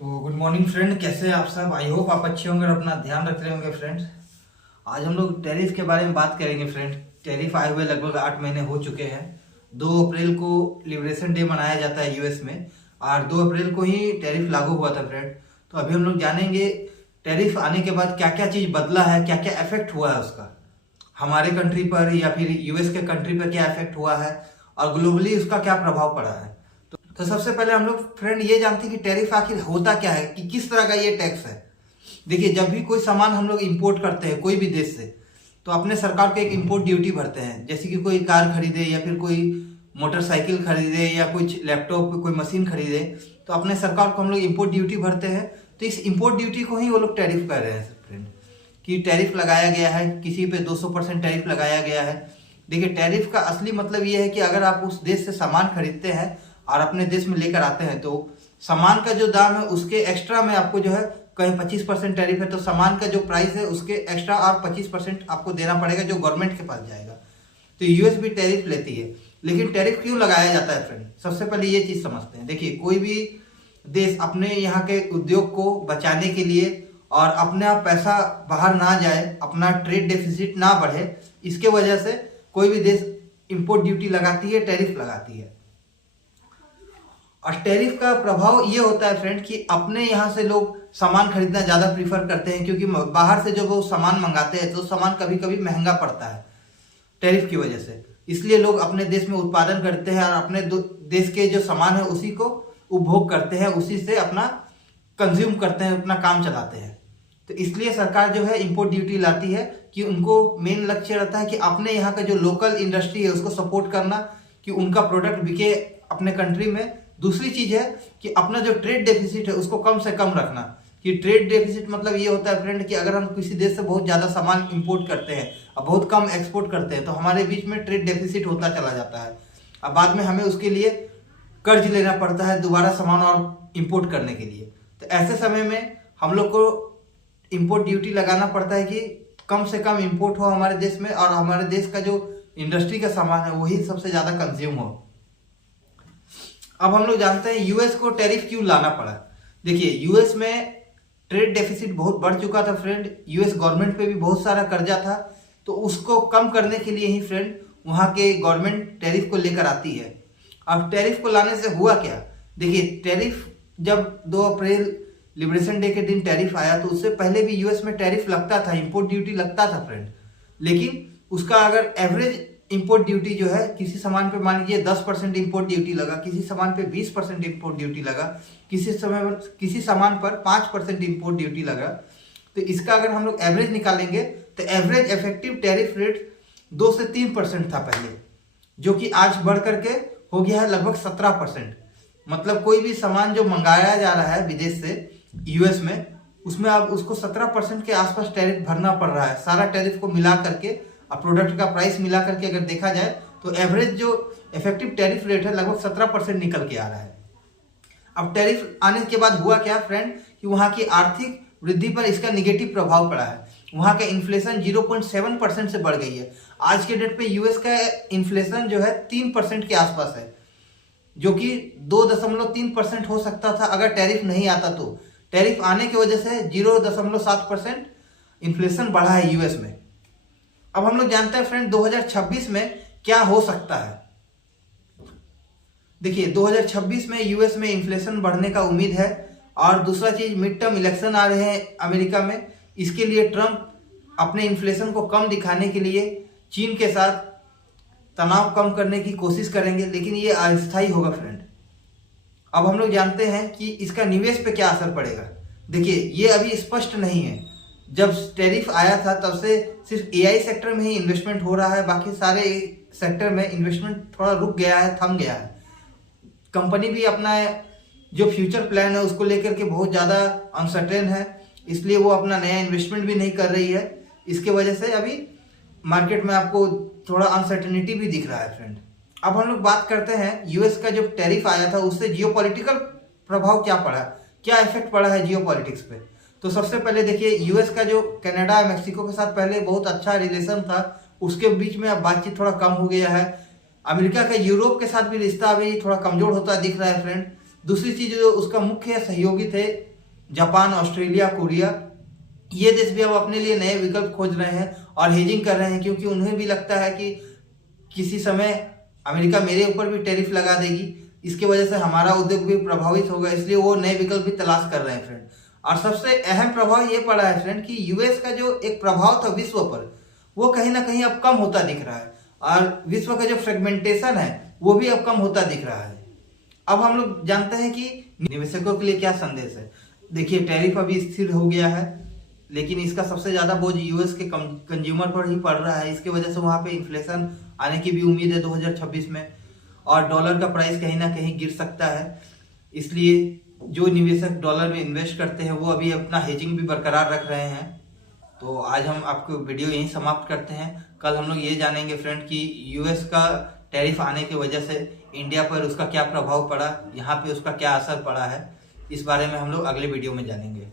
तो good morning friend, कैसे हैं आप सब। आई होप आप अच्छे होंगे और अपना ध्यान रख रहे होंगे फ्रेंड्स। आज हम लोग टैरिफ के बारे में बात करेंगे फ्रेंड। टैरिफ आए हुए लगभग 8 महीने हो चुके हैं। 2 अप्रैल को लिबरेशन डे मनाया जाता है यूएस में और 2 अप्रैल को ही टैरिफ लागू हुआ था फ्रेंड। तो अभी हम लोग जानेंगे टैरिफ आने के बाद क्या क्या चीज़ बदला है, क्या क्या इफेक्ट हुआ है उसका हमारे कंट्री पर या फिर यूएस के कंट्री पर क्या इफेक्ट हुआ है और ग्लोबली उसका क्या प्रभाव पड़ा है। तो सबसे पहले हम लोग फ्रेंड ये जानते हैं कि टैरिफ आखिर होता क्या है, कि किस तरह का ये टैक्स है। देखिए, जब भी कोई सामान हम लोग इंपोर्ट करते हैं कोई भी देश से, तो अपने सरकार को एक इंपोर्ट ड्यूटी भरते हैं। जैसे कि कोई कार खरीदे या फिर कोई मोटरसाइकिल खरीदे या कुछ लैपटॉप कोई मशीन खरीदे, तो अपने सरकार को हम लोग इंपोर्ट ड्यूटी भरते हैं। तो इस इंपोर्ट ड्यूटी को ही वो लोग टैरिफ कह रहे हैं फ्रेंड, कि टैरिफ लगाया गया है, किसी पे 200% टैरिफ लगाया गया है। देखिए, टैरिफ का असली मतलब ये है कि अगर आप उस देश से सामान खरीदते हैं और अपने देश में लेकर आते हैं, तो सामान का जो दाम है उसके एक्स्ट्रा में आपको जो है कहीं 25% टैरिफ है, तो सामान का जो प्राइस है उसके एक्स्ट्रा और 25% आपको देना पड़ेगा, जो गवर्नमेंट के पास जाएगा। तो यूएस भी टैरिफ लेती है। लेकिन टैरिफ क्यों लगाया जाता है फ्रेंड, सबसे पहले ये चीज समझते हैं। देखिए, कोई भी देश अपने यहाँ के उद्योग को बचाने के लिए और अपना पैसा बाहर ना जाए, अपना ट्रेड डेफिसिट ना बढ़े, इसके वजह से कोई भी देश इंपोर्ट ड्यूटी लगाती है, टैरिफ लगाती है। और टैरिफ का प्रभाव ये होता है फ्रेंड कि अपने यहाँ से लोग सामान खरीदना ज़्यादा प्रीफर करते हैं, क्योंकि बाहर से जब वो सामान मंगाते हैं तो सामान कभी कभी महंगा पड़ता है टैरिफ की वजह से। इसलिए लोग अपने देश में उत्पादन करते हैं और अपने देश के जो सामान है उसी को उपभोग करते हैं, उसी से अपना कंज्यूम करते हैं, अपना काम चलाते हैं। तो इसलिए सरकार जो है इंपोर्ट ड्यूटी लाती है कि उनको मेन लक्ष्य रहता है कि अपने यहाँ का जो लोकल इंडस्ट्री है उसको सपोर्ट करना, कि उनका प्रोडक्ट बिके अपने कंट्री में। दूसरी चीज है कि अपना जो ट्रेड डेफिसिट है उसको कम से कम रखना। कि ट्रेड डेफिसिट मतलब ये होता है फ्रेंड कि अगर हम किसी देश से बहुत ज्यादा सामान इंपोर्ट करते हैं और बहुत कम एक्सपोर्ट करते हैं, तो हमारे बीच में ट्रेड डेफिसिट होता चला जाता है। अब बाद में हमें उसके लिए कर्ज लेना पड़ता है दोबारा सामान और इंपोर्ट करने के लिए। तो ऐसे समय में हम लोग को इंपोर्ट ड्यूटी लगाना पड़ता है कि कम से कम इंपोर्ट हो हमारे देश में और हमारे देश का जो इंडस्ट्री का सामान है वही सबसे ज्यादा कंज्यूम हो। अब हम लोग जानते हैं यूएस को टैरिफ क्यों लाना पड़ा। देखिए, यूएस में ट्रेड डेफिसिट बहुत बढ़ चुका था फ्रेंड। यूएस गवर्नमेंट पे भी बहुत सारा कर्जा था, तो उसको कम करने के लिए ही फ्रेंड वहाँ के गवर्नमेंट टैरिफ को लेकर आती है। अब टैरिफ को लाने से हुआ क्या। देखिए, टैरिफ जब 2 अप्रैल लिबरेशन डे के दिन टैरिफ आया, तो उससे पहले भी यूएस में टैरिफ लगता था, इंपोर्ट ड्यूटी लगता था फ्रेंड। लेकिन उसका अगर एवरेज इंपोर्ट ड्यूटी जो है, किसी सामान पे मान लीजिए 10% इंपोर्ट ड्यूटी लगा, किसी सामान पे 20% इंपोर्ट ड्यूटी लगा, किसी सामान पर 5% इंपोर्ट ड्यूटी लगा, तो इसका अगर हम लोग एवरेज निकालेंगे तो एवरेज इफेक्टिव टैरिफ रेट 2 से 3% था पहले, जो कि आज बढ़ करके हो गया है लगभग 17%। मतलब कोई भी सामान जो मंगाया जा रहा है विदेश से यूएस में, उसमें अब उसको 17% के आसपास टैरिफ भरना पड़ रहा है। सारा टैरिफ को मिला करके और प्रोडक्ट का प्राइस मिला करके अगर देखा जाए तो एवरेज जो इफेक्टिव टैरिफ रेट है लगभग 17% निकल के आ रहा है। अब टैरिफ आने के बाद हुआ क्या फ्रेंड, कि वहाँ की आर्थिक वृद्धि पर इसका निगेटिव प्रभाव पड़ा है। वहाँ का इन्फ्लेशन 0.7% से बढ़ गई है। आज के डेट पे यूएस का इन्फ्लेशन जो है 3% के आसपास है, जो कि 2.3% हो सकता था अगर टैरिफ नहीं आता। तो टैरिफ आने की वजह से 0.7% इन्फ्लेशन बढ़ा है यूएस में। अब हम लोग जानते हैं फ्रेंड 2026 में क्या हो सकता है। देखिए, 2026 में यूएस में इन्फ्लेशन बढ़ने का उम्मीद है। और दूसरा चीज, मिड टर्म इलेक्शन आ रहे हैं अमेरिका में। इसके लिए ट्रंप अपने इन्फ्लेशन को कम दिखाने के लिए चीन के साथ तनाव कम करने की कोशिश करेंगे, लेकिन ये अस्थायी होगा फ्रेंड। अब हम लोग जानते हैं कि इसका निवेश पे क्या असर पड़ेगा। देखिए, ये अभी स्पष्ट नहीं है। जब टैरिफ आया था तब से सिर्फ एआई सेक्टर में ही इन्वेस्टमेंट हो रहा है, बाकी सारे सेक्टर में इन्वेस्टमेंट थोड़ा रुक गया है, थम गया है। कंपनी भी अपना जो फ्यूचर प्लान है उसको लेकर के बहुत ज़्यादा अनसर्टेन है, इसलिए वो अपना नया इन्वेस्टमेंट भी नहीं कर रही है। इसके वजह से अभी मार्केट में आपको थोड़ा अनसर्टेनिटी भी दिख रहा है फ्रेंड। अब हम लोग बात करते हैं यूएस का जो टैरिफ आया था उससे जियोपॉलिटिकल प्रभाव क्या पड़ा, क्या इफेक्ट पड़ा है जियोपॉलिटिक्स पे। तो सबसे पहले देखिए, यूएस का जो कनाडा मैक्सिको के साथ पहले बहुत अच्छा रिलेशन था, उसके बीच में अब बातचीत थोड़ा कम हो गया है। अमेरिका का यूरोप के साथ भी रिश्ता अभी थोड़ा कमजोर होता दिख रहा है फ्रेंड। दूसरी चीज जो उसका मुख्य सहयोगी थे जापान, ऑस्ट्रेलिया, कोरिया, ये देश भी अब अपने लिए नए विकल्प खोज रहे हैं और हेजिंग कर रहे हैं, क्योंकि उन्हें भी लगता है कि किसी समय अमेरिका मेरे ऊपर भी टैरिफ लगा देगी, इसके वजह से हमारा उद्योग भी प्रभावित होगा, इसलिए वो नए विकल्प भी तलाश कर रहे हैं फ्रेंड। और सबसे अहम प्रभाव ये पड़ा है फ्रेंड कि यूएस का जो एक प्रभाव था विश्व पर, वो कहीं ना कहीं अब कम होता दिख रहा है, और विश्व का जो फ्रेगमेंटेशन है वो भी अब कम होता दिख रहा है। अब हम लोग जानते हैं कि निवेशकों के लिए क्या संदेश है। देखिए, टैरिफ अभी स्थिर हो गया है, लेकिन इसका सबसे ज्यादा बोझ यूएस के कंज्यूमर पर ही पड़ रहा है। इसके वजह से वहां पे इन्फ्लेशन आने की भी उम्मीद है 2026 में, और डॉलर का प्राइस कहीं ना कहीं गिर सकता है। इसलिए जो निवेशक डॉलर में इन्वेस्ट करते हैं वो अभी अपना हेजिंग भी बरकरार रख रहे हैं। तो आज हम आपको वीडियो यहीं समाप्त करते हैं। कल हम लोग ये जानेंगे फ्रेंड कि यूएस का टैरिफ आने की वजह से इंडिया पर उसका क्या प्रभाव पड़ा, यहाँ पे उसका क्या असर पड़ा है। इस बारे में हम लोग अगले वीडियो में जानेंगे।